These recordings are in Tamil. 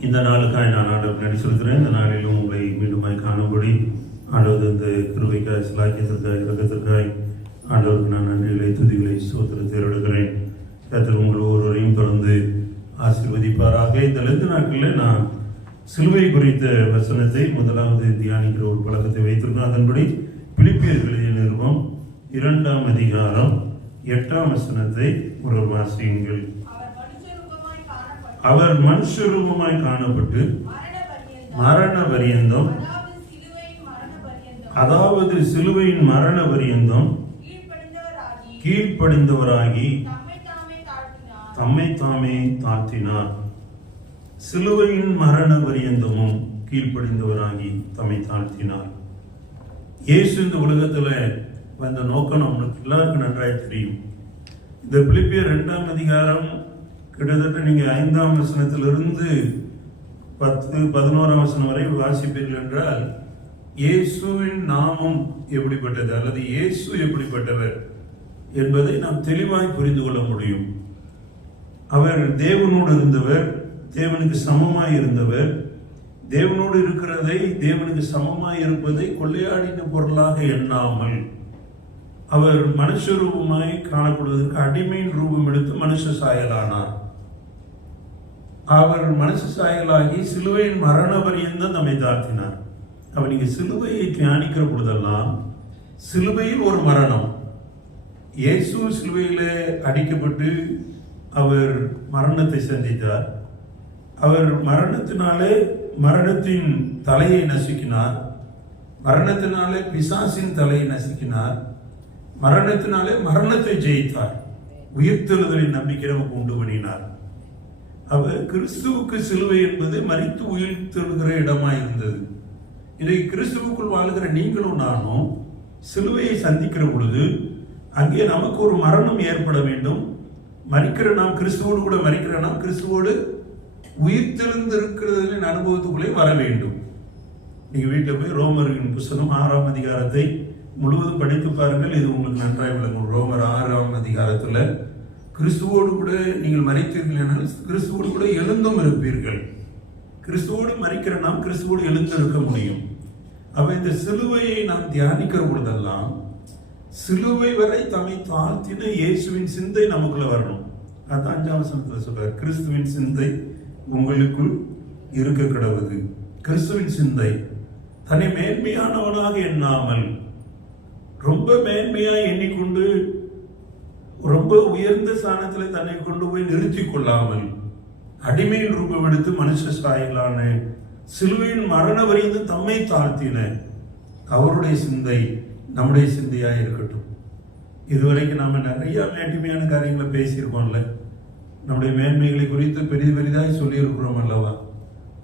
இந்த நாளுக்காய் நான் ஆண்டவர் நடி சொல்கிறேன் இந்த நாளிலும் உங்களை மீண்டுமாய் காணும்படி ஆண்டவர் இந்த கிருவைக்காய் சிலாக்கியத்திற்காய் இறக்கத்திற்காய் ஆண்டவருக்கு நான் நன்றிகளை துதிகளை சோத்திரத்தை எழுகிறேன் கர்த்தர் உங்கள் ஒருவரையும் தொடர்ந்து ஆசீர்வதிப்பாராக. இந்த லெந்து நாட்களில் நான் சிலுவை குறித்த வசனத்தை முதலாவது தியானிக்கிற ஒரு பழக்கத்தை வைத்திருக்கிறோம் அதன்படி பிலிப்பியர்களின் நிறுவம் இரண்டாம் அதிகாரம் எட்டாம் வசனத்தை ஒரு வாசியுங்கள் அவர் மனுஷரூபமாய் காணப்பட்டு காணப்பட்டு மரண பரியந்தம் அதாவது சிலுவையின் மரண பரியந்தம் கீழ்ப்படிந்தவராகி தம்மை தாமே தாழ்த்தினார். சிலுவையின் மரண பரியந்தமும் கீழ்ப்படிந்தவராகி தம்மை தாழ்த்தினார். இயேசு இந்த உலகத்துல வந்த நோக்கம் நம்மளுக்கு எல்லாருக்கும் நன்றாக தெரியும். இந்த பிலிப்பியர் ரெண்டாம் அதிகாரம் கிட்டத்தட்ட நீங்க ஐந்தாம் வசனத்திலிருந்து பத்து பதினோராம் வசனம் வரை வாசிப்பீர்கள் என்றால் இயேசுவின் நாமம் எப்படிப்பட்டது அல்லது இயேசு எப்படிப்பட்டவர் என்பதை நாம் தெளிவாய் புரிந்து கொள்ள முடியும். அவர் தேவனோடு இருந்தவர் தேவனுக்கு சமமாய் இருந்தவர். தேவனோடு இருக்கிறதை தேவனுக்கு சமமாய் இருப்பதை கொள்ளையாடின பொருளாக எண்ணாமல் அவர் மனுஷ ரூபமாய் காணப்படுவதற்கு அடிமையின் ரூபம் எடுத்து மனுஷ சாயலானார். அவர் மனசு சாயலாகி சிலுவையின் மரண பரியந்தம் நம்மை தாழ்த்தினார். அவர் நீங்கள் சிலுவையை தியானிக்கிற பொழுதெல்லாம் சிலுவையில் ஒரு மரணம். இயேசு சிலுவையில் அடிக்கப்பட்டு அவர் மரணத்தை சந்தித்தார். அவர் மரணத்தினாலே மரணத்தின் தலையை நசுக்கினார். மரணத்தினாலே பிசாசின் தலையை நசுக்கினார். மரணத்தினாலே மரணத்தை ஜெயித்தார். உயிர்த்தெழுதலின் நம்பிக்கை நமக்கு உண்டு பண்ணினார். அவர் கிறிஸ்துவுக்கு சிலுவை என்பது மறித்து உயிர்த்தெழுகிற இடமா இருந்தது. இன்றைக்கு கிறிஸ்துவுக்குள் வாழ்கிற நீங்களும் நானும் சிலுவையை சந்திக்கிற பொழுது அங்கே நமக்கு ஒரு மரணம் ஏற்பட வேண்டும். மறிக்கிற நாம் கிறிஸ்துவோடு கூட மறிக்கிற நாம் கிறிஸ்துவோடு உயிர்த்தெழுந்திருக்கிறதின் அனுபவத்துக்குள்ளே வர வேண்டும். நீங்கள் வீட்டில் போய் ரோமரின் புஸ்தகம் ஆறாம் அதிகாரத்தை முழுவதும் படித்து பாருங்கள். இது உங்களுக்கு நன்றாக விளங்கும். ரோமர் ஆறாம் அதிகாரத்தில் கிறிஸ்துவோடு கூட நீங்கள் மறைத்தீர்கள் என்றால் கிறிஸ்துவோடு கூட எழுந்தும் இருப்பீர்கள். கிறிஸ்துவோடு மறைக்கிற நாம் கிறிஸ்துவோடு எழுந்து இருக்க முடியும். அவள் இந்த சிலுவையை நாம் தியானிக்கிற பொழுதெல்லாம் சிலுவை வரை தம்மை தாழ்த்தின இயேசுவின் சிந்தை நமக்குள்ள வரணும். அதான் அஞ்சாம் வசனத்துல சொல்றார் கிறிஸ்துவின் சிந்தை உங்களுக்குள் இருக்க கிடவுது. கிறிஸ்துவின் சிந்தை தன்னை மேன்மையானவனாக எண்ணாமல் ரொம்ப மேன்மையாக எண்ணிக்கொண்டு ரொம்ப உயர்ந்த ஸ்தானத்தில் தன்னை கொண்டு போய் நிறுத்தி கொள்ளாமல் அடிமையின் ரூபம் எடுத்து மனுஷ சாயலான சிலுவையின் மரண வரைந்து தம்மை தாழ்த்தின அவருடைய சிந்தை நம்முடைய சிந்தையாக இருக்கட்டும். இதுவரைக்கும் நம்ம நிறைய மேட்டுமையான காரியங்களை பேசியிருக்கோம்ல. நம்முடைய மேன்மைகளை குறித்து பெரிய பெரிதாக சொல்லியிருக்கிறோம் அல்லவா?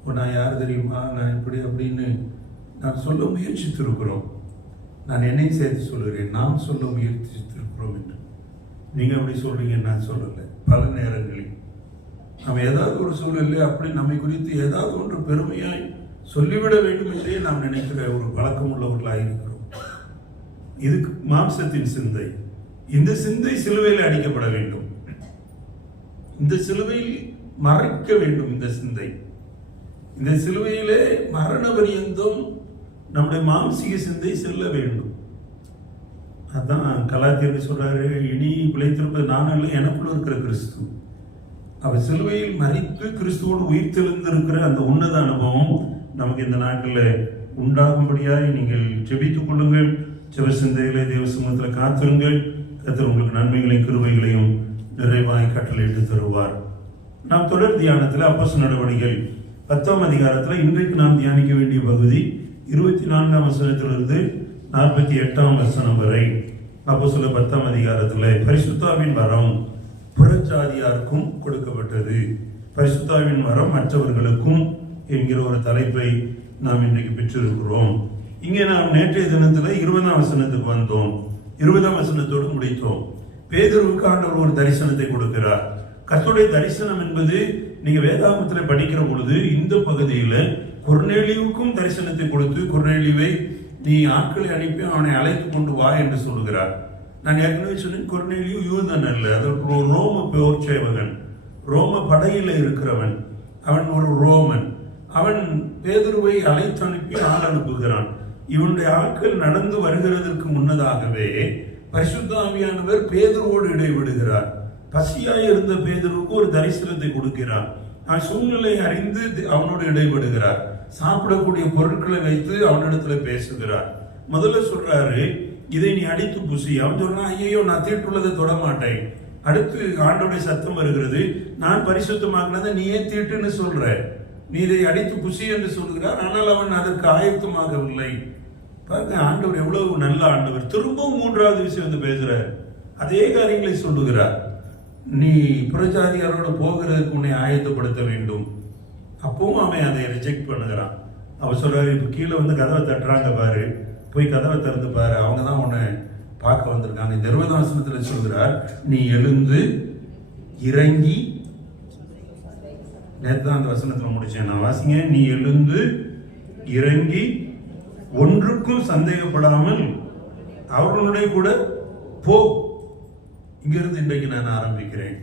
ஓ, நான் யார் தெரியுமா? நான் இப்படி அப்படின்னு நான் சொல்ல முயற்சித்திருக்கிறோம். நான் என்னையும் சேர்த்து சொல்கிறேன் நாம் சொல்ல முயற்சித்திருக்கிறோம் என்று. நீங்க அப்படி சொல்றீங்க நான் சொல்லலை. பல நேரங்களில். நாம் ஏதாவது ஒரு சூழ்நிலை அப்படி நம்மை குறித்து ஏதாவது ஒன்று பெருமையாய் சொல்லிவிட வேண்டும் என்றே நாம் நினைக்கிற ஒரு பழக்கம் உள்ளவர்களாக இருக்கிறோம். இதுக்கு மாம்சத்தின் சிந்தை. இந்த சிந்தை சிலுவையில் அடிக்கப்பட வேண்டும். இந்த சிலுவையில் மறைக்க வேண்டும் இந்த சிந்தை. இந்த சிலுவையிலே மரண பரியந்தம் நம்முடைய மாம்சிக சிந்தை செல்ல வேண்டும். அதான் கலாத்தியர் சொல்கிறாரு இனி பிழைத்திருப்பது நான் அல்ல எனக்குள்ள இருக்கிற கிறிஸ்து. அவர் சிலுவையில் மறித்து கிறிஸ்துவோடு உயிர் தெளிந்திருக்கிற அந்த உன்னத அனுபவம் நமக்கு இந்த நாட்டில் உண்டாகும்படியாக நீங்கள் ஜெபித்துக் கொள்ளுங்கள். சிவ சிந்தையிலே தேவ சமூகத்தில் காத்திருங்கள். கத்தர் உங்களுக்கு நன்மைகளையும் கிருவைகளையும் நிறைவாய் கட்டளையிட்டு தருவார். நாம் தொடர் தியானத்தில் அப்பச நடவடிக்கைகள் பத்தாம் அதிகாரத்தில் இன்றைக்கு நாம் தியானிக்க வேண்டிய பகுதி இருபத்தி நான்காம் வசனத்திலிருந்து நாற்பத்தி எட்டாம் வசனம் வரை அப்போ சொல்ல பத்தாம் அதிகாரத்தில் பரிசுத்தாவின் வரம் புறச்சாதியாருக்கும் கொடுக்கப்பட்டது. பரிசுத்தாவின் வரம் மற்றவர்களுக்கும் என்கிற ஒரு தலைப்பை நாம் இன்றைக்கு பெற்றிருக்கிறோம். இங்கே நாம் நேற்றைய தினத்தில் இருபதாம் வசனத்துக்கு வந்தோம். இருபதாம் வசனத்தோடு முடித்தோம். பேதருவுக்கு ஆண்டவர் ஒரு தரிசனத்தை கொடுக்கிறார். கத்துடைய தரிசனம் என்பது நீங்க வேதாகமத்தில் படிக்கிற பொழுது இந்த பகுதியில் குர்நேலியுக்கும் தரிசனத்தை கொடுத்து குர்நேலிவை நீ ஆட்களை அனுப்பி அவனை அழைத்து கொண்டு வா என்று சொல்கிறார் நான் ஏற்கனவே சொன்னேன் கொர்நேலியு யூதன் அல்ல அதற்கு ஒரு ரோம போர் சேவகன் ரோம படையில் இருக்கிறவன். அவன் ஒரு ரோமன். அவன் பேதுருவை அழைத்து அனுப்பி ஆள் அனுப்புகிறான். இவனுடைய ஆட்கள் நடந்து வருகிறதற்கு முன்னதாகவே பரிசுத்தாமியானவர் பேதுருவோடு இடைவிடுகிறார். பசியாய் இருந்த பேதுருவுக்கு ஒரு தரிசனத்தை கொடுக்கிறார். அவன் சூழ்நிலை அறிந்து அவனோடு இடைபடுகிறார் சாப்பிடக்கூடிய பொருட்களை வைத்து அவனிடத்துல பேசுகிறார். முதல்ல சொல்றாரு இதை நீ அடித்து புசி. அவன் சொல்றான் ஐயோ நான் தீட்டுள்ளதை தொட மாட்டேன் அடுத்து ஆண்டோடைய சத்தம் வருகிறது நான் பரிசுத்தமாக்கினதை நீ ஏன் தீட்டுன்னு சொல்ற. நீ இதை அடித்து புசி என்று சொல்கிறார் ஆனால் அவன் அதற்கு ஆயத்தமாகவில்லை. பாருங்க ஆண்டவர் எவ்வளவு நல்ல ஆண்டவர். திரும்பவும் மூன்றாவது விஷயம் வந்து பேசுறார். அதே காரியங்களை சொல்லுகிறார். நீ புறஜாதிகாரோட போகிறதுக்கு உன்னை ஆயத்தப்படுத்த வேண்டும். அப்பவும் அவன் அதை ரிஜெக்ட் பண்ணுகிறான். அவர் சொல்கிறார் இப்போ கீழே வந்து கதவை தட்டுறாங்க பாரு. போய் கதவை திறந்து பாரு. அவங்க தான் உன்னை பார்க்க வந்திருக்காங்க. இந்த இருபதாம் சொல்கிறார் நீ எழுந்து இறங்கி நேற்று தான் அந்த வசனத்தில் முடித்தேன் நான் வாசிங்க. நீ எழுந்து இறங்கி ஒன்றுக்கும் சந்தேகப்படாமல் அவர்களுடைய கூட போ. இங்கிருந்து இன்றைக்கு நான் ஆரம்பிக்கிறேன்.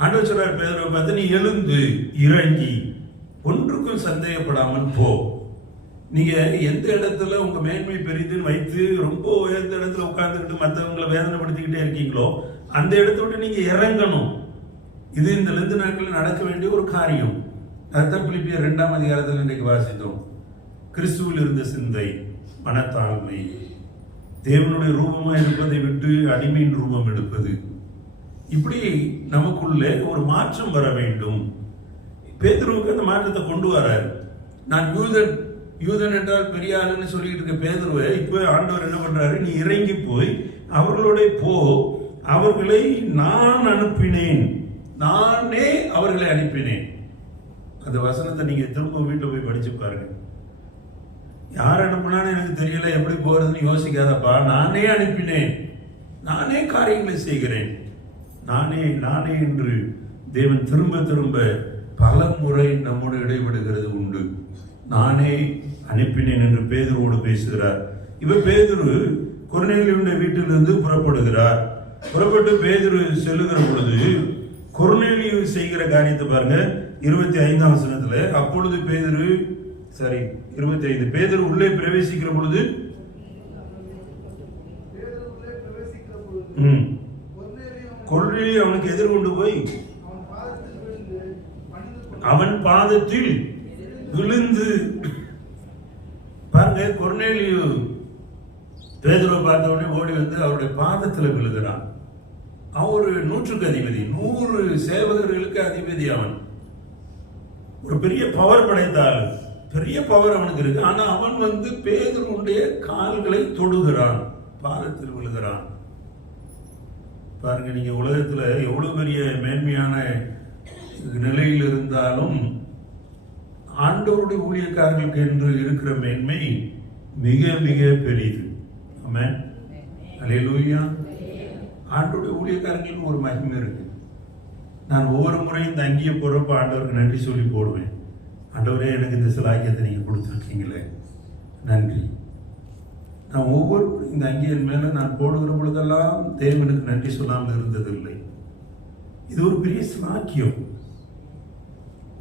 ஆண்டவர் சொல்றார் பேதரை பார்த்து நீ எழுந்து இறங்கி ஒன்றுக்கும் சந்தேகப்படாமல் போ. நீங்க எந்த இடத்துல உங்க மேன்மை பெரிதுன்னு வைத்து ரொம்ப உயர்ந்த இடத்துல உட்கார்ந்துக்கிட்டு மற்றவங்களை வேதனைப்படுத்திக்கிட்டே இருக்கீங்களோ அந்த இடத்த விட்டு நீங்க இறங்கணும். இது இந்த லெந்து நாட்களில் நடக்க வேண்டிய ஒரு காரியம். அதுதான் பிலிப்பியர் இரண்டாம் அதிகாரத்தில் இன்றைக்கு வாசித்தோம். கிறிஸ்துவில் இருந்த சிந்தை மனத்தாழ்மை. தேவனுடைய ரூபமாக இருப்பதை விட்டு அடிமையின் ரூபம் எடுப்பது. இப்படி நமக்குள்ளே ஒரு மாற்றம் வர வேண்டும். பேதுருவுக்கு அந்த மாற்றத்தை கொண்டு வராரு. நான் யூதன் யூதன் என்றால் பெரிய ஆளுன்னு சொல்லிட்டு இருக்க பேதுருவை இப்போ ஆண்டவர் என்ன பண்றாரு? நீ இறங்கி போய் அவர்களோட போ. அவர்களை நான் அனுப்பினேன். நானே அவர்களை அனுப்பினேன். அந்த வசனத்தை நீங்க திரும்ப வீட்டில் போய் படிச்சு பாருங்க. யார் அனுப்புனான்னு எனக்கு தெரியல. எப்படி போறதுன்னு யோசிக்காதப்பா. நானே அனுப்பினேன். நானே காரியங்களை செய்கிறேன். நானே நானே என்று தேவன் திரும்ப திரும்ப பல முறை நம்மோடு இடைபடுகிறது உண்டு. நானே அனுப்பினேன் என்று பேதுருவோடு பேசுகிறார். இவர் பேதுரு கொர்நேலியுடைய வீட்டிலிருந்து புறப்படுகிறார். புறப்பட்டு பேதுரு செல்லுகிற பொழுது கொர்நேலியு செய்கிற காரியத்தை பாருங்க. இருபத்தி ஐந்தாம் வசனத்துல அப்பொழுது பேதுரு சரி இருபத்தி ஐந்து பேதுரு உள்ளே பிரவேசிக்கிற பொழுது கொர்நேலியு அவனுக்கு எதிர்கொண்டு போய் அவன் பாதத்தில் விழுந்து பணிந்து கொண்டான். அவன் பாதத்தில் விழுந்து பாருங்க கொர்னேலியு பேதுருவை பார்த்த உடனே ஓடி வந்து அவருடைய பாதத்தில் விழுகிறான். அவன் ஒரு நூற்றுக்கு அதிபதி நூறு சேவகர்களுக்கு அதிபதி அவன். ஒரு பெரிய பவர் படைத்தாள். பெரிய பவர் அவனுக்கு இருக்கு. ஆனா அவன் வந்து பேதுருடைய கால்களை தொடுகிறான். பாதத்தில் விழுகிறான். பாருங்க நீங்க உலகத்துல எவ்வளவு பெரிய மேன்மையான நிலையில் இருந்தாலும் ஆண்டவருடைய ஊழியக்காரர்களுக்கு என்று இருக்கிற மேன்மை மிக மிக பெரியது. ஆமென். அல்லேலூயா. ஆண்டோடைய ஊழியக்காரங்களுக்கு ஒரு மகிமை இருக்கு. நான் ஒவ்வொரு முறையும் தங்கிய அங்கியை ஆண்டவருக்கு நன்றி சொல்லி போடுவேன். ஆண்டவரே எனக்கு இந்த சிலாக்கியத்தை நீங்கள் கொடுத்துருக்கீங்களே. நன்றி. நான் ஒவ்வொரு இந்த அங்கியின் மேலே நான் போடுகிற பொழுதெல்லாம் தேவனுக்கு நன்றி சொல்லாமல் இருந்ததில்லை. இது ஒரு பெரிய சிலாக்கியம்.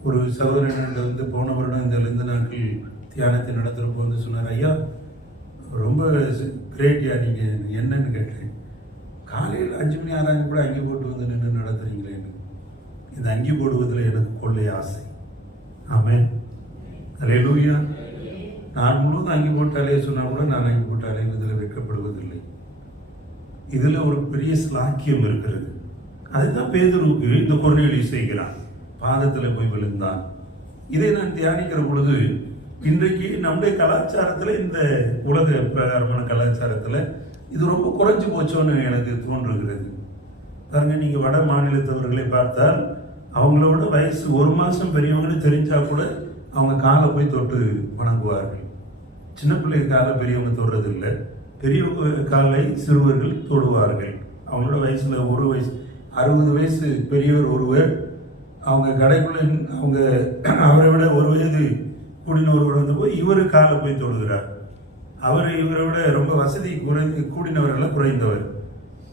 ஒரு சகோதரன் வந்து போன வருடம் இந்த இந்த நாட்கள் தியானத்தை நடத்துகிறப்போ வந்து சொன்னார் ஐயா ரொம்ப கிரேட்டியா நீங்கள் என்னன்னு கேட்டேன். காலையில் அஞ்சு மணி ஆறாங்க கூட அங்கி போட்டு வந்து நின்று நடத்துகிறீங்களேன்னு இந்த அங்கி போடுவதில் எனக்கு கொள்ளை ஆசை. ஆமே அல்லேலூயா நான் முழுவதும் அங்கி போட்டாலே சொன்னால் கூட நான் அங்கி போட்டாலே இதில் வெட்கப்படுவதில்லை. இதில் ஒரு பெரிய ஸ்லாக்கியம் இருக்கிறது. அதுதான் பேதருக்கு இந்த கொர்நேலி செய்கிறான் பாதத்தில் போய் விழுந்தான். இதை நான் தியானிக்கிற பொழுது இன்றைக்கு நம்முடைய கலாச்சாரத்தில் இந்த உலக பிரகாரமான கலாச்சாரத்தில் இது ரொம்ப குறைஞ்சி போச்சோன்னு எனக்கு தோன்றுகிறது. பாருங்க நீங்கள் வட மாநிலத்தவர்களை பார்த்தால் அவங்களோட வயசு ஒரு மாதம் பெரியவங்கன்னு தெரிஞ்சால் கூட அவங்க காலை போய் தொட்டு வணங்குவார்கள். சின்ன பிள்ளை காலை பெரியவங்க தொடுறது இல்லை பெரியவங்க காலை சிறுவர்கள் தொடுவார்கள். அவங்களோட வயசில் ஒரு வயசு அறுபது வயசு பெரியவர் ஒருவர் அவங்க கடைக்குள்ள அவங்க அவரை விட ஒரு வயது கூடின ஒருவர் வந்து போய் இவர் காலை போய் தொழுகிறார். அவர் இவரை விட ரொம்ப வசதி குறைந்து கூடினவர்கள் குறைந்தவர்.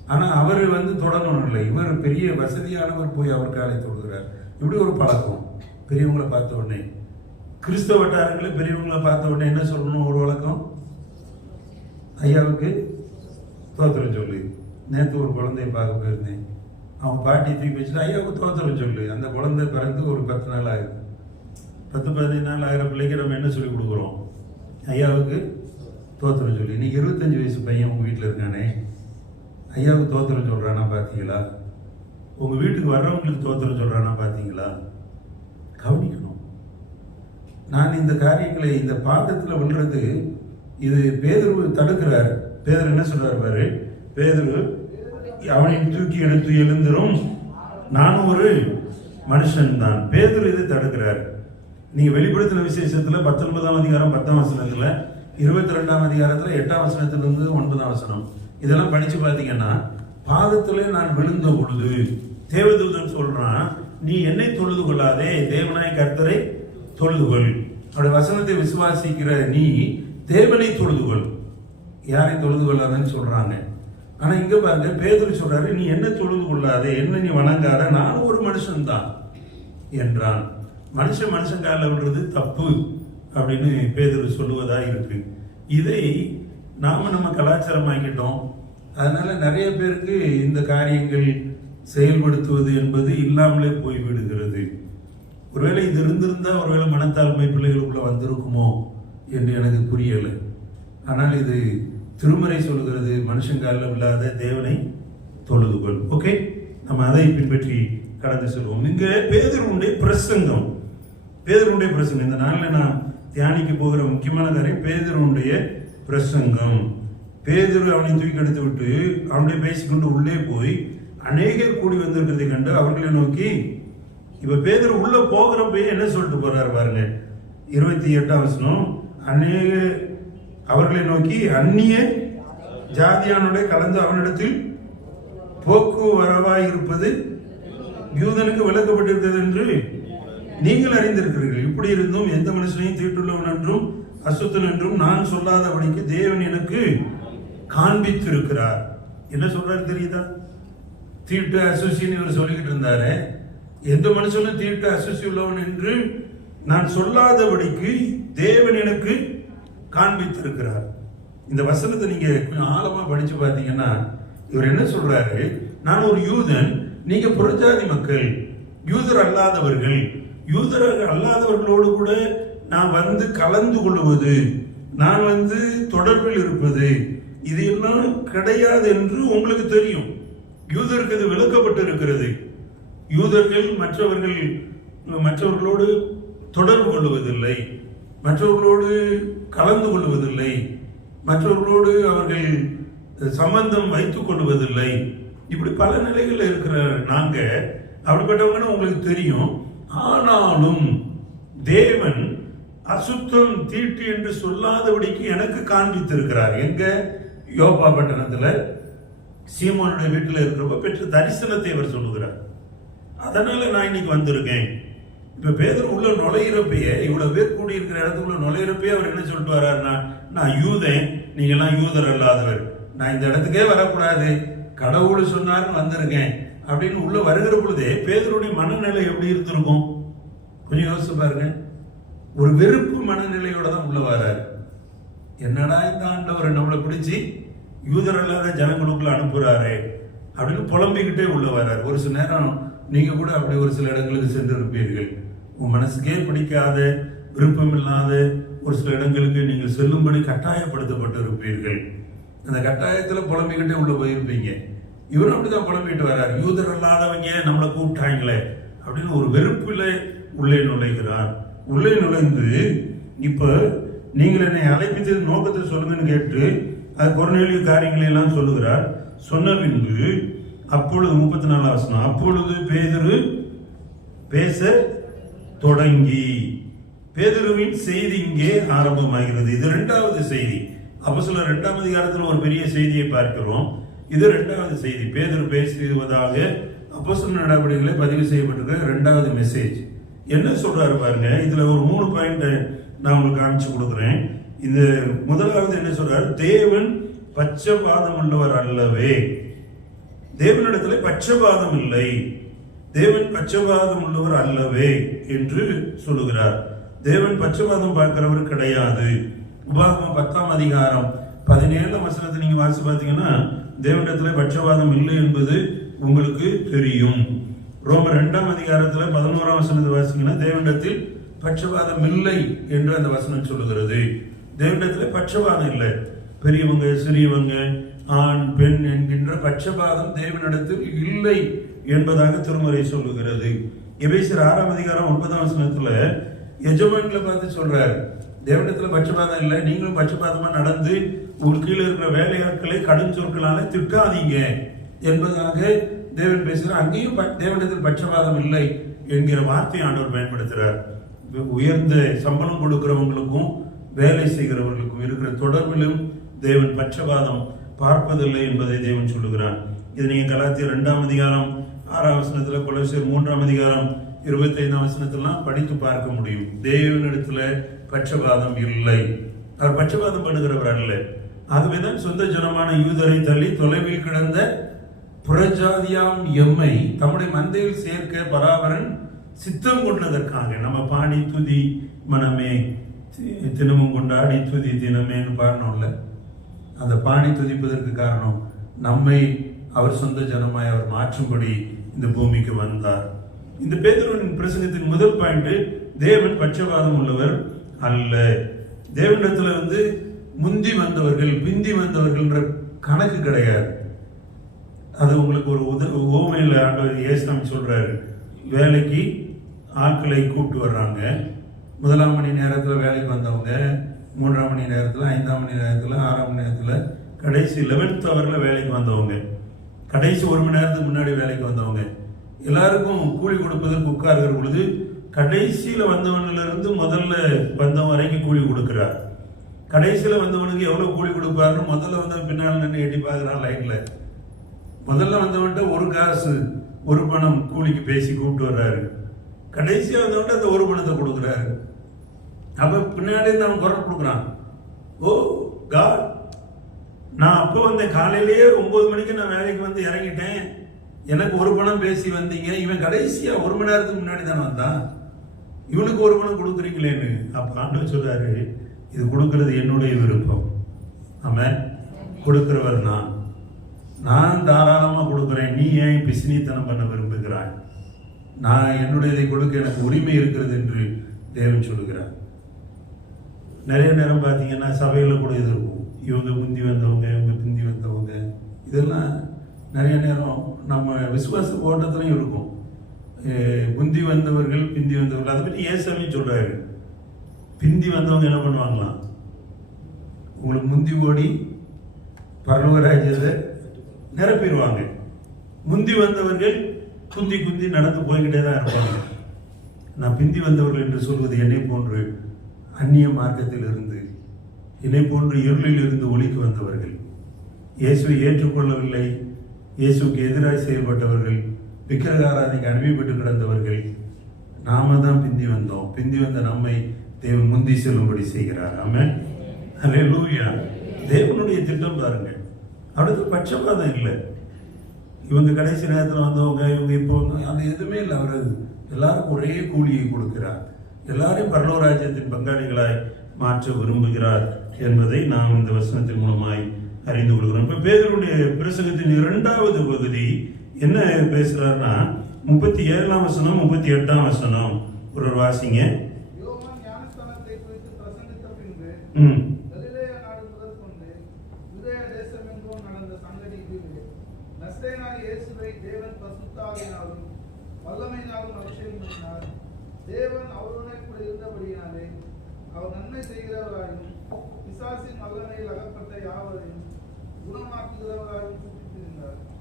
ஆனால் அவர் வந்து தொடரணும் இல்லை. இவர் பெரிய வசதியானவர் போய் அவர் காலை தொழுகிறார். இப்படி ஒரு பழக்கம். பெரியவங்களை பார்த்த உடனே. கிறிஸ்தவ வட்டாரங்களில் பெரியவங்களை பார்த்த உடனே என்ன சொல்லணும் ஒரு வழக்கம்? ஐயாவுக்கு தோத்திரம் சொல்லு. நேற்று ஒரு குழந்தைய பார்க்க போயிருந்தேன். அவன் பாட்டி தூக்கி வச்சுட்டு ஐயாவுக்கு தோத்திரம் சொல்லு. அந்த குழந்தை பிறந்து ஒரு பத்து நாள் ஆகுது. பத்து பதினஞ்சு நாள் ஆகிற பிள்ளைக்கு நம்ம என்ன சொல்லி கொடுக்குறோம்? ஐயாவுக்கு தோத்திரம் சொல்லி. இன்னைக்கு இருபத்தஞ்சு வயசு பையன் உங்கள் வீட்டில் இருக்கானே. ஐயாவுக்கு தோத்திரம் சொல்கிறானா பார்த்தீங்களா உங்கள் வீட்டுக்கு வர்றவங்களுக்கு தோத்திரம் சொல்கிறானா பார்த்தீங்களா கவனிக்கணும். நான் இந்த காரியங்களை இந்த பாதத்தில் விழுறது இது பேதர் தடுக்கிறார். பேதர் என்ன சொல்கிறார் பாரு? பேதர் அவனை தூக்கி எடுத்து எழுந்திரும். நானும் ஒரு மனுஷன் தான். பேதுரு இதை தடுக்கிறார். நீங்க வெளிப்படுத்தின விசேஷத்துல பத்தொன்பதாம் அதிகாரம் பத்தாம் வசனத்துல இருபத்தி ரெண்டாம் அதிகாரத்துல எட்டாம் வசனத்திலிருந்து ஒன்பதாம் வசனம். இதெல்லாம் படிச்சு பார்த்தீங்கன்னா பாதத்திலே நான் விழுந்த பொழுது தேவதூதன் சொல்றான் நீ என்னை தொழுது கொள்ளாதே தேவனாய் கர்த்தரை தொழுது கொள். அவருடைய வசனத்தை விசுவாசிக்கிற நீ தேவனை தொழுது கொள். யாரை தொழுது கொள்ளாதன்னு சொல்றாங்க? ஆனால் இங்கே பாருங்க பேதர் சொல்கிறாரு நீ என்ன தொழுது கொள்ளாதே? என்ன நீ வணங்காத? நானும் ஒரு மனுஷன்தான். என்றான். மனுஷன் மனுஷன் காலில் விடுறது தப்பு அப்படின்னு பேதர் சொல்லுவதாக இருக்கு. இதை நாம் நம்ம கலாச்சாரம் வாங்கிட்டோம். அதனால் நிறைய பேருக்கு இந்த காரியங்கள் செயல்படுத்துவது என்பது இல்லாமலே போய்விடுகிறது. ஒருவேளை இது இருந்திருந்தால் ஒருவேளை மனத்தாழ்மை பிள்ளைகளுக்குள்ளே வந்திருக்குமோ என்று எனக்கு புரியலை. ஆனால் இது திருமறை சொல்கிறது மனுஷன் காலில் இல்லாத தேவனை தொழுதுகொள். ஓகே நம்ம அதை பின்பற்றி கடந்து செல்வோம். இங்கே பேதருடைய பிரசங்கம். பேதருடைய பிரசங்கம். இந்த நாளில் நான் தியானிக்க போகிற முக்கியமான காரியம் பேதருடைய பிரசங்கம். பேதரு அவனை தூக்கி எடுத்து விட்டு அவனுடைய பேசிக்கொண்டு உள்ளே போய் அநேகர் கூடி வந்திருக்கிறதை கண்டு அவர்களை நோக்கி இப்போ பேதர் உள்ளே போகிறப்பயே என்ன சொல்லிட்டு போகிறார் பாருங்க. இருபத்தி எட்டாம் வசனம் அநேக அவர்களை நோக்கி அந்நிய ஜாதியானுடைய கலந்து அவனிடத்தில் போக்குவரவாய் இருப்பது யூதனுக்கு விளக்கப்பட்டிருக்கிறது என்று நீங்கள் அறிந்திருக்கிறீர்கள். இப்படி இருந்தும் எந்த மனுஷனையும் தீட்டுள்ளவன் என்றும் அசுத்தன் என்றும் நான் சொல்லாதபடிக்கு தேவன் எனக்கு காண்பித்திருக்கிறார். என்ன சொல்றாரு தெரியுதா? தீட்டு அசுசின்னு இவர் சொல்லிக்கிட்டு இருந்தாரு. எந்த மனுஷனும் தீட்டு அசுசி உள்ளவன் என்று நான் சொல்லாதபடிக்கு தேவன் எனக்கு காண்பித்திருக்கிறார். இந்த வசனத்தை நீங்க கொஞ்சம் ஆழமா படிச்சு பார்த்தீங்கன்னா இவர் என்ன சொல்றாரு? நான் ஒரு யூதன் நீங்க புறஜாதி மக்கள் யூதர் அல்லாதவர்கள் யூதர் அல்லாதவர்களோடு கூட நான் வந்து கலந்து கொள்வது நான் வந்து தொடர்பில் இருப்பது இது எல்லாம் கிடையாது என்று உங்களுக்கு தெரியும். யூதருக்கு இது விளக்கப்பட்டு இருக்கிறது யூதர்கள் மற்றவர்கள் மற்றவர்களோடு தொடர்பு கொள்வதில்லை. மற்றவர்களோடு கலந்து கொள்வதில்லை. மற்றவர்களோடு அவர்கள் சம்பந்தம் வைத்துக் கொள்வதில்லை. இப்படி பல நிலைகளில் இருக்கிற நாங்கள் அப்படிப்பட்டவங்கன்னு உங்களுக்கு தெரியும். ஆனாலும் தேவன் அசுத்தம் தீட்டு என்று சொல்லாதபடிக்கு எனக்கு காண்பித்திருக்கிறார். எங்க? யோபா பட்டணத்தில். சீமானுடைய வீட்டில் இருக்கிறப்ப பெற்ற தரிசனத்தை அவர் சொல்லுகிறார். அதனால நான் இன்னைக்கு வந்திருக்கேன். இப்ப பேதர் உள்ள நுழையிறப்பயே இவ்வளவு பேர் கூடி இருக்கிற இடத்துக்குள்ள நுழையிறப்பயே அவர் என்ன சொல்லிட்டு வர்றாருன்னா நான் யூதன் நீங்க எல்லாம் யூதர் அல்லாதவர். நான் இந்த இடத்துக்கே வரக்கூடாது. கடவுள் சொன்னாருன்னு வந்திருக்கேன். அப்படின்னு உள்ள வருகிற பொழுதே பேதருடைய மனநிலை எப்படி இருந்திருக்கும்? கொஞ்சம் யோசிச்சு பாருங்க. ஒரு வெறுப்பு மனநிலையோட தான் உள்ள வர்றாரு. என்னடா இந்த ஆண்டவர் நம்மளை பிடிச்சி யூதர் அல்லாத ஜனங்களுக்குள்ள அனுப்புறாரு அப்படின்னு புலம்பிக்கிட்டே உள்ள வர்றாரு. ஒரு சில நேரம் நீங்கள் கூட அப்படி ஒரு சில இடங்களுக்கு சென்று இருப்பீர்கள் உன் மனசுக்கே பிடிக்காத விருப்பம் இல்லாத ஒரு சில இடங்களுக்கு நீங்கள் செல்லும்படி கட்டாயப்படுத்தப்பட்டு இருப்பீர்கள் அந்த கட்டாயத்தில் புலம்பிக்கிட்டே உள்ள போயிருப்பீங்க. இவரும் அப்படிதான் புலம்பிட்டு வர்றார். யூதர் இல்லாதவங்க நம்மளை கூப்பிட்டாங்களே அப்படின்னு ஒரு வெறுப்பில் உள்ளே நுழைகிறார். உள்ளே நுழைந்து இப்போ நீங்கள் என்னை அழைப்பித்து நோக்கத்தை சொல்லுங்கன்னு கேட்டு அது குறநெளிய காரியங்களை எல்லாம் சொல்லுகிறார். சொன்ன பின்பு அப்பொழுது முப்பத்தி நாலாம் வசனம் அப்பொழுது பேதரு பேச தொடங்கி பேதுருவின் செய்தி இங்கே ஆரம்பமாகிறது. இது இரண்டாவது செய்தி. அப்போ சில ரெண்டாம் அதிகாரத்தில் ஒரு பெரிய செய்தியை பார்க்கிறோம். இது ரெண்டாவது செய்தி. பேதுரு பேசுவதாக அப்போ நடவடிக்கைகளை பதிவு செய்யப்பட்டிருக்க ரெண்டாவது மெசேஜ் என்ன சொல்றாரு பாருங்க. இதுல ஒரு மூணு பாயிண்ட் நான் உங்களுக்கு காமிச்சு கொடுக்குறேன். இது முதலாவது என்ன சொல்றாரு? தேவன் பச்சபாதம் உள்ளவர் அல்லவே. தேவனிடத்துல பச்சபாதம் இல்லை. தேவன் பச்சவாதம் உள்ளவர் அல்லவே என்று சொல்லுகிறார். தேவன் பச்சவாதம் பார்க்கிறவர் கிடையாது. உபாகமம் பத்தாம் அதிகாரம் பதினேழாம் வசனத்தை நீங்க வாசி பார்த்தீங்கன்னா தேவனிடத்துல பட்சவாதம் இல்லை என்பது உங்களுக்கு தெரியும். ரோம ரெண்டாம் அதிகாரத்துல பதினோராம் வசனத்தை வாசிங்கன்னா தேவனிடத்தில் பட்சவாதம் இல்லை என்று அந்த வசனம் சொல்லுகிறது. தேவனிடத்துல பட்சவாதம் இல்லை. பெரியவங்க சிறியவங்க ஆண் பெண் என்கின்ற பட்சபாதம் தேவனிடத்தில் இல்லை என்பதாக திருமுறை சொல்லுகிறது. எபேசர் ஆறாம் அதிகாரம் ஒன்பதாம் சனத்தில் எஜமான்களை பார்த்து சொல்கிறார் தேவனத்தில் பட்சபாதம் இல்லை நீங்களும் பட்சபாதமாக நடந்து உங்கள் கீழே இருக்கிற வேலையாட்களை கடும் சொற்களால திட்டாதீங்க. என்பதாக தேவன் பேசுகிறார் அங்கேயும் தேவனத்தில் பட்சபாதம் இல்லை என்கிற வார்த்தை ஆண்டவர் பயன்படுத்துகிறார் உயர்ந்த சம்பளம் கொடுக்கிறவங்களுக்கும் வேலை செய்கிறவர்களுக்கும் இருக்கிற தொடர்பிலும் தேவன் பட்சபாதம் பார்ப்பதில்லை என்பதை தேவன் சொல்லுகிறான் இது நீங்கள் கலாத்திய இரண்டாம் அதிகாரம் ஆறாம் வசனத்துல கொலோசியர் மூன்றாம் அதிகாரம் இருபத்தி ஐந்தாம் வசனத்திலாம் படித்து பார்க்க முடியும். தேவனிடத்துல பட்சபாதம் இல்லை. அவர் பட்சபாதம் பண்ணுகிறவர் அல்ல. ஆகவேதான் சொந்த ஜனமான யூதரை தள்ளி தொலைவில் கிடந்த புறஜாதியாம் எம்மை தம்முடைய மந்தையில் சேர்க்க பராபரன் சித்தம் கொண்டதற்காக நம்ம பாடி துதி மனமே தினமும் கொண்டாடி துதி தினமேன்னு பாடணும்ல அந்த பாடி துதிப்பதற்கு காரணம் நம்மை அவர் சொந்த ஜனமாய் அவர் மாற்றும்படி இந்த பூமிக்கு வந்தார். இந்த பேதுருவின் பிரசங்கத்தின் முதல் பாயிண்ட் தேவன் பட்சபாதம் உள்ளவர் அல்ல. தேவனிடத்துல வந்து முந்தி வந்தவர்கள் பிந்தி வந்தவர்கள்ன்ற கணக்கு கிடையாது. அது உங்களுக்கு ஒரு உத ஓமையில் ஆண்டவர் இயேசுநாம் சொல்றாரு. வேலைக்கு ஆட்களை கூப்பிட்டு வர்றாங்க. முதலாம் மணி நேரத்தில் வேலைக்கு வந்தவங்க மூன்றாம் மணி நேரத்தில் ஐந்தாம் மணி நேரத்தில் ஆறாம் மணி நேரத்தில் கடைசி லெவன்த் ஹவரில் வேலைக்கு வந்தவங்க. கடைசி ஒரு மணி நேரத்துக்கு முன்னாடி வேலைக்கு வந்தவங்க. எல்லாருக்கும் கூலி கொடுப்பதற்கு உட்கார்கிற பொழுது கடைசியில் வந்தவனிலிருந்து முதல்ல வந்தவன் வரைக்கும் கூலி கொடுக்குறார். கடைசியில் வந்தவனுக்கு எவ்வளோ கூலி கொடுப்பாருன்னு முதல்ல வந்தவன் பின்னால் நின்று எட்டி பார்க்குறான் லைனில். முதல்ல வந்தவன்ட்ட ஒரு காசு ஒரு பணம் கூலிக்கு பேசி கூப்பிட்டு வர்றாரு. கடைசியாக வந்தவன்ட்ட அந்த ஒரு பணத்தை கொடுக்குறாரு. அப்போ பின்னாடி இருந்து அவன் குரல் கொடுக்குறான். ஓ காட் நான் அப்போ வந்து காலையிலேயே ஒன்பது மணிக்கு நான் வேலைக்கு வந்து இறங்கிட்டேன். எனக்கு ஒரு பணம் பேசி வந்தீங்க. இவன் கடைசியாக ஒரு மணி நேரத்துக்கு முன்னாடி தானே வந்தான். இவனுக்கு ஒரு பணம் கொடுக்குறீங்களேன்னு அப்போ ஆண்டு சொல்றாரு இது கொடுக்கறது என்னுடைய விருப்பம். ஆமென். கொடுக்குறவர் நான். நான் தாராளமாக கொடுக்குறேன். நீ ஏன் பிசினித்தனம் பண்ண விரும்புகிறாய்? நான் என்னுடையதை கொடுக்க எனக்கு உரிமை இருக்கிறது என்று தேவன் சொல்லுகிறார். நிறைய நேரம் பார்த்தீங்கன்னா சபையில் கூட இது இருக்கும். இவங்க முந்தி வந்தவங்க இவங்க பிந்தி வந்தவங்க. இதெல்லாம் நிறைய நேரம் நம்ம விசுவாச ஓட்டத்திலையும் இருக்கும். புந்தி முந்தி வந்தவர்கள் பிந்தி வந்தவர்கள். அதை பற்றி ஏசாமி சொல்கிறாரு பிந்தி வந்தவங்க என்ன பண்ணுவாங்களாம்? உங்களுக்கு முந்தி ஓடி பரலோக நிரப்பிடுவாங்க. முந்தி வந்தவர்கள் குந்தி குந்தி நடந்து போய்கிட்டே தான் இருப்பாங்க. நான் பிந்தி வந்தவர்கள் என்று சொல்வது என்னை போன்று அந்நிய மார்க்கத்தில் இருந்து என்னை போன்று இருளில் இருந்து ஒளிக்கு வந்தவர்கள். இயேசுவை ஏற்றுக்கொள்ளவில்லை. இயேசுக்கு எதிராக செயல்பட்டவர்கள் விக்கிரகாராதிக்கு அனுப்பிப்பட்டு கிடந்தவர்கள் நாம தான் பிந்தி வந்தோம். பிந்தி வந்த நம்மை தேவன் முந்தி செல்லும்படி செய்கிறார். ஆமென். ஹalleluya. தேவனுடைய திட்டம் பாருங்க அடுத்து பட்சபாதம் இல்லை. இவங்க கடைசி நேரத்தில் வந்தவங்க இவங்க இப்போ வந்தவங்க அது எதுவுமே இல்லை. அவர் எல்லாருக்கும் ஒரே கூலியை கொடுக்கிறார். எல்லாரையும் பரலோராஜ்யத்தின் பங்காளிகளாய் மாற்ற விரும்புகிறார். என்பதை நாம் இந்த வசனத்தின் மூலமாய் அறிந்து கொள்கிறோம். இப்ப பேதருடைய பிரசங்கத்தின் இரண்டாவது பகுதி என்ன பேசுறாருன்னா முப்பத்தி ஏழாம் வசனம். முப்பத்தி எட்டாம் வசனம் ஒரு வாசிங்க ம். தேவன் அவருடனே கூட இருந்தபடியினாலே அவர் நன்மை செய்கிறவராயும் பிசாசின் அகப்பட்ட யாவரையும்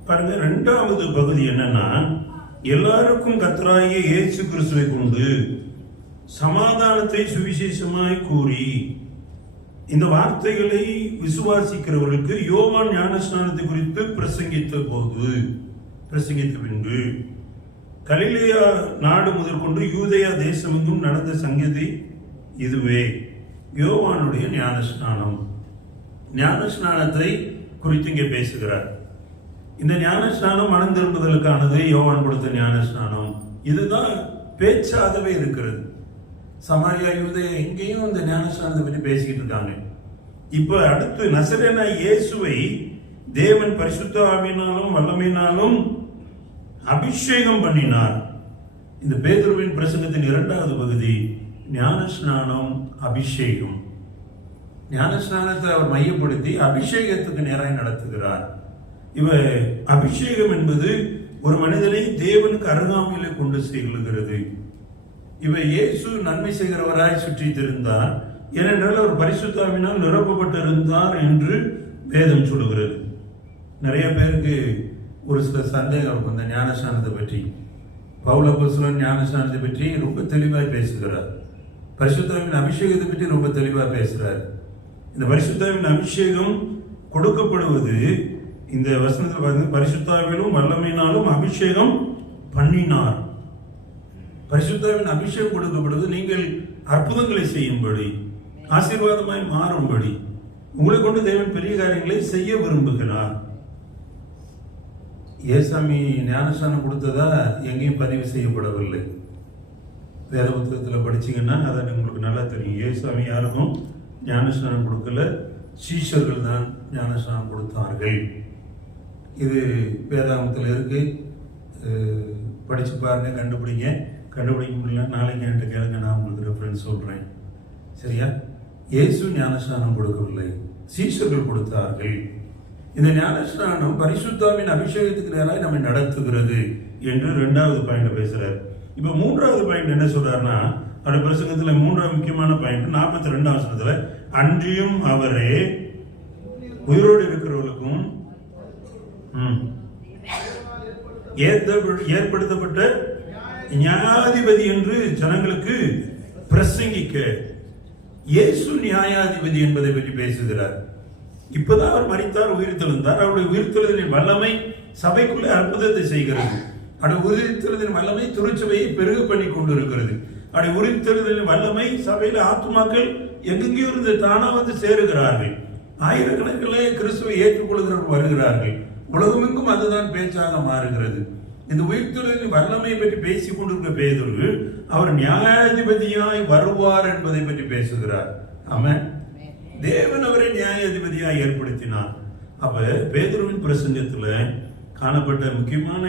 பாருங்க ரெண்டாவது பகுதி என்னன்னா எல்லாருக்கும் கத்தராகிய இயேசு கிறிஸ்துவை கொண்டு சமாதானத்தை சுவிசேஷமாய் கூறி இந்த வார்த்தைகளை விசுவாசிக்கிறவர்களுக்கு யோவான் ஞானஸ்நானத்தை குறித்து பிரசங்கித்த போது பிரசங்கித்த பின்பு கலிலியா நாடு முதற்கொண்டு யூதயா தேசமெங்கும் நடந்த சங்கதி இதுவே. யோவானுடைய ஞானஸ்நானம். ஞானஸ்நானத்தை குறித்து இங்கே பேசுகிறார். இந்த ஞானஸ்நானம் மனம் திரும்புதலுக்கானது யோவான் கொடுத்த ஞானஸ்நானம். இதுதான் பேச்சாகவே இருக்கிறது. சமாரியா யூதைய எங்கேயும் இந்த ஞானஸ்நானத்தை பற்றி பேசிக்கிட்டு இருக்காங்க. இப்போ அடுத்து நசரேனா இயேசுவை தேவன் பரிசுத்த ஆவினாலும் வல்லமையினாலும் அபிஷேகம் பண்ணினார். இந்த பேதுருவின் பிரசங்கத்தின் இரண்டாவது பகுதி ஞானஸ்நானம் அபிஷேகம். ஞானஸ்நானத்தை அவர் மையப்படுத்தி அபிஷேகத்துக்கு நேராய் நடத்துகிறார். இவ அபிஷேகம் என்பது ஒரு மனிதனை தேவனுக்கு அருகாமையிலே கொண்டு செல்கிறது இவ இயேசு நன்மை செய்கிறவராய் சுற்றி திருந்தார் ஏனென்றால் அவர் பரிசுத்தாவினால் நிரப்பப்பட்டிருந்தார் என்று வேதம் சொல்லுகிறது. நிறைய பேருக்கு ஒரு சில சந்தேகம் இருக்கும் இந்த ஞானஸ்நானத்தை பற்றி. பவுலபுஸ்வன் ஞானஸ்நானத்தை பற்றி ரொம்ப தெளிவாய் பேசுகிறார். பரிசுத்தாவின் அபிஷேகத்தை பற்றி ரொம்ப தெளிவாக பேசுகிறார் இந்த பரிசுத்தாவின் அபிஷேகம் கொடுக்கப்படுவது இந்த வசனத்தில் பாருங்க பரிசுத்தாவிலும் வல்லமையினாலும் அபிஷேகம் பண்ணினார். பரிசுத்தாவின் அபிஷேகம் கொடுக்கப்படுவது நீங்கள் அற்புதங்களை செய்யும்படி ஆசீர்வாதமாய் மாறும்படி உங்களை கொண்டு தேவன் பெரிய காரியங்களை செய்ய விரும்புகிறார். ஏசாமி ஞானஸ்தானம் கொடுத்ததா எங்கேயும் பதிவு செய்யப்படவில்லை. வேத புத்தகத்தில் படிச்சீங்கன்னா அதை உங்களுக்கு நல்லா தெரியும். ஏசாமி யாருக்கும் ஞானஸ்நானம் கொடுக்கல. சீஷர்கள் தான் ஞானஸ்நானம் கொடுத்தார்கள். இது வேதாமத்தில் இருக்கு. படித்து பாருங்க கண்டுபிடிங்க. கண்டுபிடிக்க முடியல நாளைக்கு என்கிட்ட கேளுங்க நான் உங்களுக்கு ரெஃபரன்ஸ் சொல்கிறேன் சரியா? இயேசு ஞானஸ்நானம் கொடுக்கவில்லை. சீஷர்கள் கொடுத்தார்கள். இந்த ஞானஸ்நானம் பரிசுத்தாவின் அபிஷேகத்துக்கு நேராக நம்மை நடத்துகிறது என்று ரெண்டாவது பாயிண்ட் பேசுகிறார் இப்போ மூன்றாவது பாயிண்ட் என்ன சொல்றாருன்னா அவருடைய பிரசங்கத்தில் மூன்றாவது முக்கியமான பாயிண்ட் நாற்பத்தி ரெண்டாம் வசனத்தில் அன்றியும் அவரே உயிரோடு இருக்கிறவர்களுக்கும் ம், ஏற்படுத்தப்பட்ட நியாயாதிபதி என்று ஜனங்களுக்கு பிரசங்கிக்க இயேசு நியாயாதிபதி என்பதை பற்றி பேசுகிறார். இப்பதான் அவர் மரித்தார் உயிர்த்தெழுந்தார் அவருடைய உயிர்த்தெழுதலின் வல்லமை சபைக்குள்ளே அற்புதத்தை செய்கிறது. அப்படி உயிர்த்தெழுதலின் வல்லமை திருச்சபையை பெருக பண்ணி கொண்டிருக்கிறது. அப்படி உயிர்த்தெழுதலின் வல்லமை சபையில ஆத்துமாக்கள் எங்கெங்கேயோ இருந்து தானா வந்து சேருகிறார்கள். ஆயிரக்கணக்கில் கிறிஸ்துவை ஏற்றுக்கொள்கிறவர்கள் வருகிறார்கள். உலகமெங்கும் அதுதான் பேச்சாக மாறுகிறது. இந்த உயிர்த்தொழிலின் வல்லமை பற்றி பேசிக் கொண்டிருக்கிற பேதுரு அவர் நியாயாதிபதியாய் வருவார் என்பதை பற்றி பேசுகிறார். ஆமென். தேவன் அவரை நியாயாதிபதியாய் ஏற்படுத்தினார். அப்ப பேதுருவின் பிரசங்கத்துல காணப்பட்ட முக்கியமான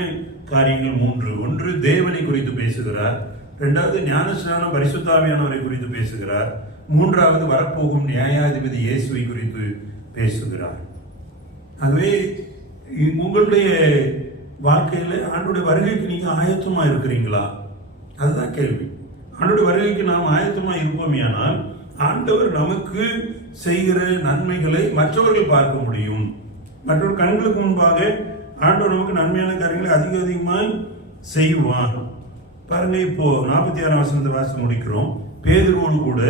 காரியங்கள் மூன்று. ஒன்று தேவனை குறித்து பேசுகிறார். ரெண்டாவது ஞானஸ்நானம் பரிசுத்தாவியானவரை குறித்து பேசுகிறார். மூன்றாவது வரப்போகும் நியாயாதிபதி இயேசுவை குறித்து பேசுகிறார். ஆகவே உங்களுடைய வாழ்க்கையில் ஆண்டுடைய வருகைக்கு நீங்கள் ஆயத்தமாக இருக்கிறீங்களா? அதுதான் கேள்வி. ஆண்டுடைய வருகைக்கு நாம் ஆயத்தமாக இருப்போமேயானால் ஆண்டவர் நமக்கு செய்கிற நன்மைகளை மற்றவர்கள் பார்க்க முடியும். மற்றொரு கண்களுக்கு முன்பாக ஆண்டவர் நமக்கு நன்மையான காரியங்களை அதிக அதிகமாய் செய்வான் பாருங்க இப்போ நாற்பத்தி ஆறாம் வசனத்தை வாசி முடிக்கிறோம். பேதுருவோடு கூட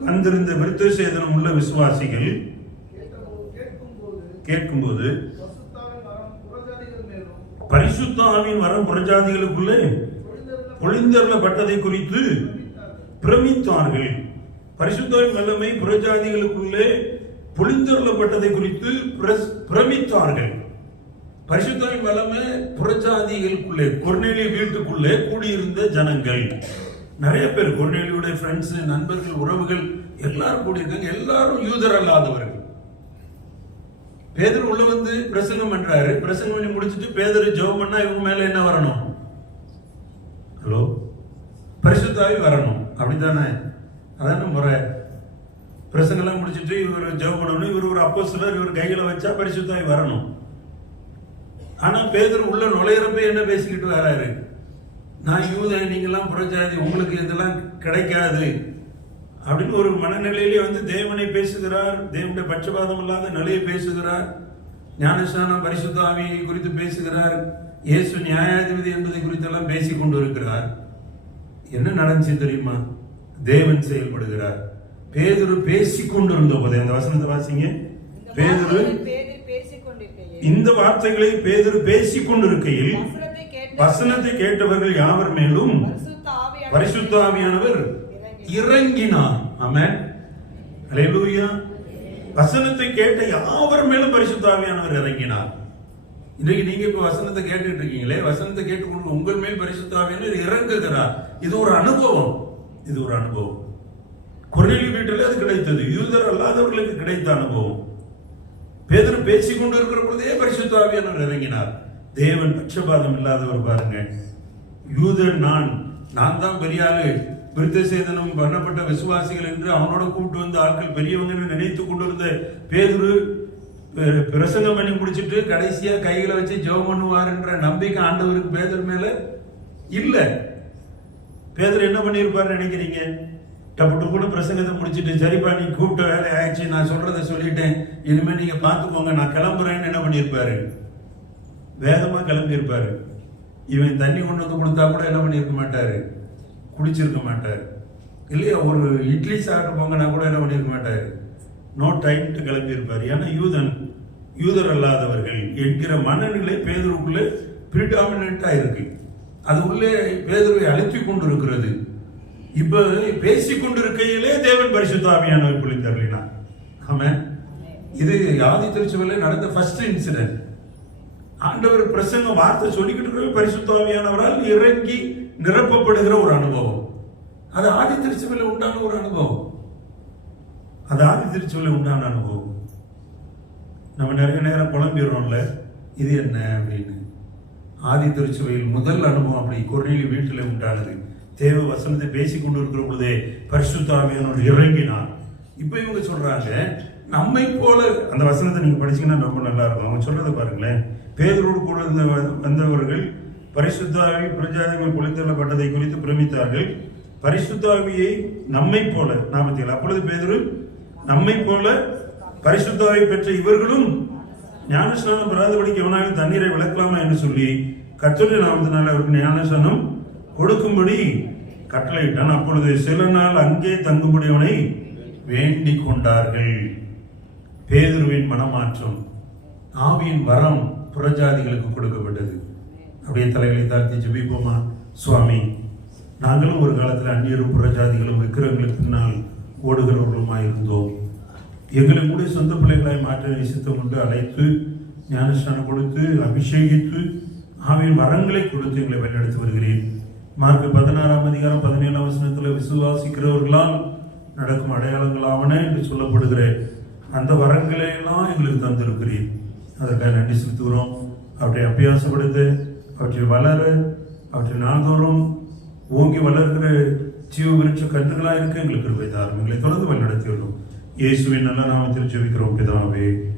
வந்திருந்த விருத்த சேதனம் உள்ள விசுவாசிகள் கேட்கும்போது பரிசுத்தாவின் வரம் புறஜாதிகளுக்குள்ளே பொழிந்தருளப்பட்டதை குறித்து பிரமித்தார்கள். பரிசுத்தாவின் வல்லமை புறஜாதிகளுக்குள்ளே பொழிந்தருளப்பட்டதை குறித்து பிரஸ்- பிரமித்தார்கள். பரிசுத்தாவின் வல்லமை புறஜாதிகளுக்குள்ளே கொர்நேலிய வீட்டுக்குள்ளே கூடியிருந்த ஜனங்கள். நிறைய பேர் கொர்நேலியுடைய ஃப்ரெண்ட்ஸ் நண்பர்கள் உறவுகள் எல்லாரும் கூடியிருக்காங்க. எல்லாரும் யூதர் அல்லாதவர்கள். பேதர் உள்ள வந்து பிரசங்கம் பண்றாரு. பிரசங்கம் பண்ணி முடிச்சுட்டு பேதர் ஜெபம் பண்ணா இவங்க மேல என்ன வரணும்? ஹலோ? பரிசுத்தாவி வரணும். அப்படித்தானே? அதான முறை. பிரசங்கெல்லாம் முடிச்சிட்டு இவர் ஜெபம் பண்ணணும். இவர் ஒரு அப்போ இவர் கைகளை வச்சா பரிசுத்தாவி வரணும். ஆனா பேதர் உள்ள நுழையிறப்ப என்ன பேசிக்கிட்டு வராரு? நான் யூதன் நீங்கெல்லாம் புறஜாதி உங்களுக்கு இதெல்லாம் கிடைக்காது. அப்படின்னு ஒரு மனநிலையிலே வந்து தேவனை பேசுகிறார் தேவனுடைய பட்சபாதம் இல்லாத நிலையை பேசுகிறார் ஞானஸ்நானம் பரிசுத்த ஆவியை குறித்து பேசுகிறார் இயேசு நியாயாதிபதி என்பதை குறித்தெல்லாம் பேசிக் கொண்டு இருக்கிறார் என்ன நடந்துச்சு தெரியுமா? தேவன் செயல்படுகிறார். பேதுரு பேசிக் கொண்டிருந்த போதே அந்த வசனத்தை வாசிங்க. பேதுரு இந்த வார்த்தைகளை பேதுரு பேசிக் கொண்டிருக்கையில் வசனத்தை கேட்ட வசனத்தை கேட்டவர்கள் யாவர் மேலும்? பரிசுத்த ஆவியானவர். பரிசுத்த ஆவியானவர் இறங்கினார். ஆமென். அல்லேலூயா வசனத்தை கேட்ட யாவர் மேலும் பரிசுத்த ஆவியானவர் இறங்கினார்? இன்றைக்கு நீங்க இப்ப வசனத்தை கேட்டுட்டு இருக்கீங்களே? வசனத்தை கேட்டுக்கொண்டு உங்கள் மேல் பரிசுத்தாவியான இறங்குகிறார். இது ஒரு அனுபவம். இது ஒரு அனுபவம். குரலி வீட்டில் அது கிடைத்தது. யூதர் அல்லாதவர்களுக்கு கிடைத்த அனுபவம். பேதர் பேசிக் கொண்டு இருக்கிற பொழுதே பரிசுத்தாவியானவர் இறங்கினார். தேவன் பட்சபாதம் இல்லாதவர் பாருங்க. யூதன் நான் நான் தான் பெரிய ஆளு. விருத்த சேதனம் பண்ணப்பட்ட விசுவாசிகள் என்று அவனோட கூப்பிட்டு வந்த ஆட்கள் பெரியவங்கன்னு நினைத்து கொண்டிருந்த பேதுரு பிரசங்கம் பண்ணி முடிச்சிட்டு கடைசியா கைகளை வச்சு ஜெபம் பண்ணுவாருன்ற நம்பிக்கை ஆண்டவருக்கு பேதர் மேல இல்ல. பேதர் என்ன பண்ணியிருப்பாரு நினைக்கிறீங்க? டப்பு டப்புனு பிரசங்கத்தை முடிச்சுட்டு சரிப்பா நீ கூப்பிட்ட வேலை ஆயிடுச்சு நான் சொல்றதை சொல்லிட்டேன். இனிமேல் நீங்க பார்த்துக்கோங்க நான் கிளம்புறேன்னு என்ன பண்ணியிருப்பாரு வேகமாக கிளம்பியிருப்பாரு. இவன் தண்ணி கொண்டு வந்து கொடுத்தா கூட என்ன பண்ணியிருக்க மாட்டாரு? குடிச்சிருக்க மாட்டார். இல்லையா ஒரு இட்லி சாப்பிட்டு போங்கன்னா கூட என்ன பண்ணியிருக்க மாட்டார்? நோ டைம்ட்டு கிளம்பியிருப்பார். ஏன்னா யூதன் யூதர் அல்லாதவர்கள் என்கிற மனநிலை பேதருக்குள்ளே பிரிடாமினா இருக்கு. அது உள்ளே பேதருவை அழுத்தி கொண்டு இருக்கிறது இப்ப பேசிக் கொண்டிருக்கையிலே தேவன் பரிசுத்தாவியானவர் புளித்தருளினார் ஆமா இது ஆதி திருச்சுவல நடந்த ஃபர்ஸ்ட் இன்சிடென்ட் ஆண்டவர் பிரசங்க வார்த்தை சொல்லிக்கிட்டு இருக்கிற பரிசுத்தாவியானவரால் இறங்கி நிரப்பப்படுகிற ஒரு அனுபவம். அது ஆதி திருச்சுவல உண்டான ஒரு அனுபவம். அது ஆதி திருச்சுவல உண்டான அனுபவம். நம்ம நிறைய நேரம் குழம்பிடுறோம்ல இது என்ன அப்படின்னு. ஆதி திருச்சுவையில் முதல் அனுபவம் அப்படி கொர்நேலி வீட்டில் உண்டானது. தேவ வசனத்தை பேசி கொண்டு இருக்கிற பொழுதே பரிசுத்தாமியனோடு இறங்கினார். இப்போ இவங்க சொல்கிறாங்க நம்மை போல அந்த வசனத்தை நீங்கள் படிச்சீங்கன்னா ரொம்ப நல்லா இருக்கும் அவங்க சொல்கிறத பாருங்களேன். பேதரோடு கூட இருந்த வந்தவர்கள் பரிசுத்தாவி பிரஜாதிகள் குளித்தள்ளப்பட்டதை குறித்து பிரமித்தார்கள். பரிசுத்தாவியை நம்மை போல நாமத்தில் அப்பொழுது பேதரு நம்மை போல பரிசுத்தாவை பெற்ற இவர்களும் ஞானஸ்நானம் பெறாதபடிக்கு எவனாலும் தண்ணீரை விளக்கலாமா என்று சொல்லி கர்த்தருடைய நாமத்தினால் அவருக்கு ஞானஸ்நானம் கொடுக்கும்படி கட்டளையிட்டான். அப்பொழுது சில நாள் அங்கே தங்கும்படியவனை வேண்டிக் கொண்டார்கள். பேதுருவின் மனமாற்றம் ஆவியின் வரம் புறஜாதிகளுக்கு கொடுக்கப்பட்டது. அப்படியே தலைகளை தாழ்த்தி ஜபிப்போமா? சுவாமி நாங்களும் ஒரு காலத்தில் அந்நியரும் புறஜாதிகளும் விக்கிரங்களுக்கு பின்னால் ஓடுகிறவர்களுமாக இருந்தோம். எங்களை கூட சொந்த பிள்ளைகளாய் மாற்ற நேசித்துக் கொண்டு அழைத்து ஞானஸ்தானம் கொடுத்து அபிஷேகித்து ஆவியின் வரங்களை கொடுத்து எங்களை வழிநடத்தி வருகிறேன் மார்க் பதினாறாம் அதிகாரம் பதினேழாம் வசனத்தில் விசுவாசிக்கிறவர்களால் நடக்கும் அடையாளங்களாவன என்று சொல்லப்படுகிற அந்த வரங்களை எல்லாம் எங்களுக்கு தந்திருக்கிறேன் அதற்காக நன்றி செலுத்துகிறோம். அவற்றை அபியாசப்படுத்த அவற்றை வளர அவற்றை நாள்தோறும் ஓங்கி வளர்கிற ஜீவ விருட்ச கன்றுகளாக இருக்க எங்களுக்கு கிருபை தாரும். எங்களை தொடர்ந்து வழிநடத்தி வரும் இயேசுவின் நல்ல நாமத்தில் ஜெபிக்கிறோம். பிதாவே